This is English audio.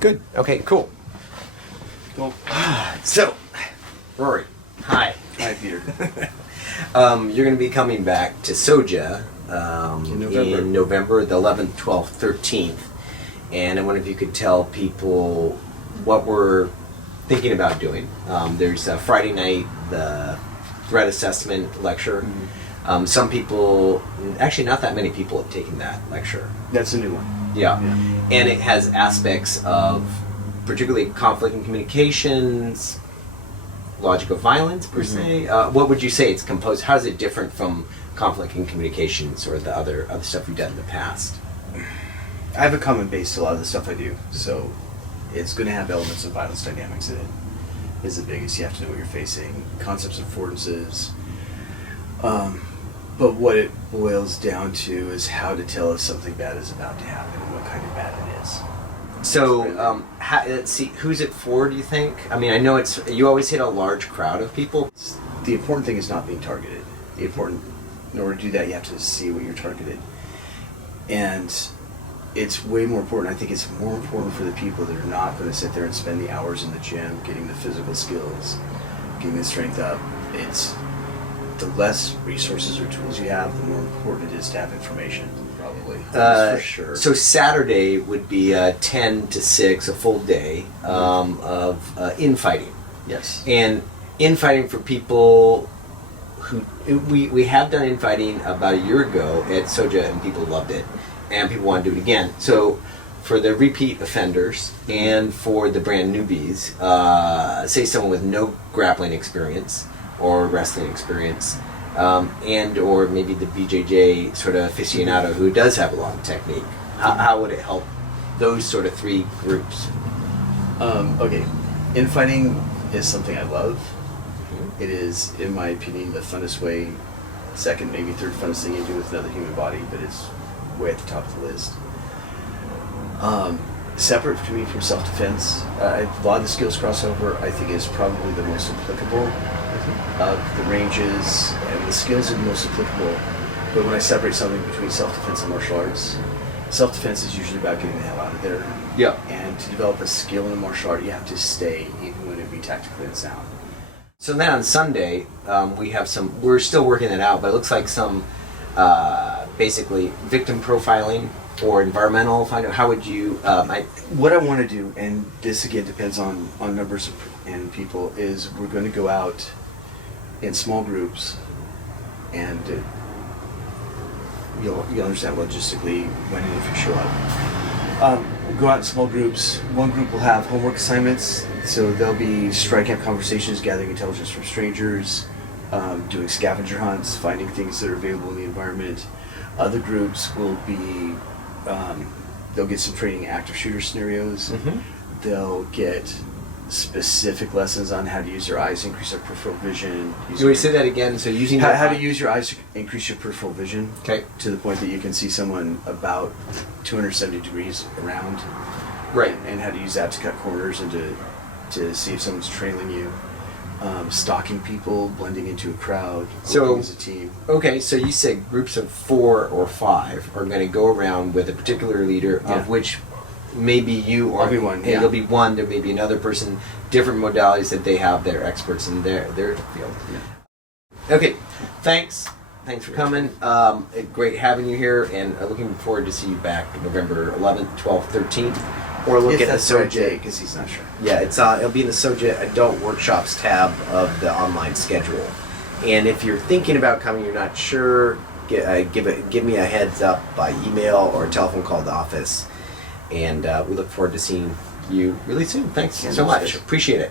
Good. Okay, cool. Cool. So, Rory. Hi. Hi, Peter. You're going to be coming back to Soja in November the 11th, 12th, 13th. And I wonder if you could tell people what we're thinking about doing. There's a Friday night, the threat assessment lecture. Mm-hmm. Some people, actually not that many people have taken that lecture. That's a new one. Yeah. And it has aspects of particularly conflict and communications, logic of violence per se. What would you say it's composed? How is it different from conflict and communications or the other stuff you've done in the past? I have a common base to a lot of the stuff I do, so it's going to have elements of violence dynamics in it. Is the biggest. You have to know what you're facing, concepts of affordances. But what it boils down to is how to tell if something bad is about to happen and what kind of bad it is. So, let's see, who's it for, do you think? I mean, I know you always hit a large crowd of people. The important thing is not being targeted. In order to do that, you have to see what you're targeted. And it's way more important. I think it's more important for the people that are not going to sit there and spend the hours in the gym getting the physical skills, getting the strength up. It's the less resources or tools you have, the more important it is to have information, probably. That's for sure. So Saturday would be 10 to 6, a full day of infighting. Yes. And infighting for people who... We have done infighting about a year ago at Soja, and people loved it. And people want to do it again. So for the repeat offenders and for the brand newbies, say someone with no grappling experience or wrestling experience, and or maybe the BJJ sort of aficionado who does have a lot of technique, how would it help those sort of three groups? Okay, infighting is something I love. It is, in my opinion, the funnest way, second, maybe third funnest thing you do with another human body, but it's way at the top of the list. Separate to me from self-defense, a lot of the skills crossover I think is probably the most applicable of the ranges, and the skills are the most applicable. But when I separate something between self-defense and martial arts, self-defense is usually about getting the hell out of there. Yeah. And to develop a skill in a martial art, you have to stay, even when it be tactically unsound. So then on Sunday, we're still working it out, but it looks like some basically victim profiling or environmental. How would you... What I want to do, and this again depends on numbers and people, is we're going to go out in small groups, and you'll understand logistically when and if you show up. We'll go out in small groups. One group will have homework assignments, so they'll be striking up conversations, gathering intelligence from strangers, doing scavenger hunts, finding things that are available in the environment. Other groups will be, they'll get some training in active shooter scenarios. They'll get specific lessons on how to use their eyes, increase their peripheral vision. You want to say that again? So using how to use your eyes to increase your peripheral vision. Okay. To the point that you can see someone about 270 degrees around. Right. And how to use that to cut corners and to see if someone's trailing you. Stalking people, blending into a crowd, working as a team. Okay, so you said groups of 4 or 5 are going to go around with a particular leader, of which maybe you or I'll be one. There'll be one. There may be another person, different modalities that they have. They're experts in their field. Yeah. Okay, thanks for coming. Great having you here, and looking forward to see you back November 11th, 12th, 13th. Or look at the Soja, because he's not sure. Yeah, it'll be in the Soja Adult Workshops tab of the online schedule. And if you're thinking about coming, you're not sure, give me a heads up by email or telephone call to the office. And we look forward to seeing you really soon. Thanks so much. Appreciate it.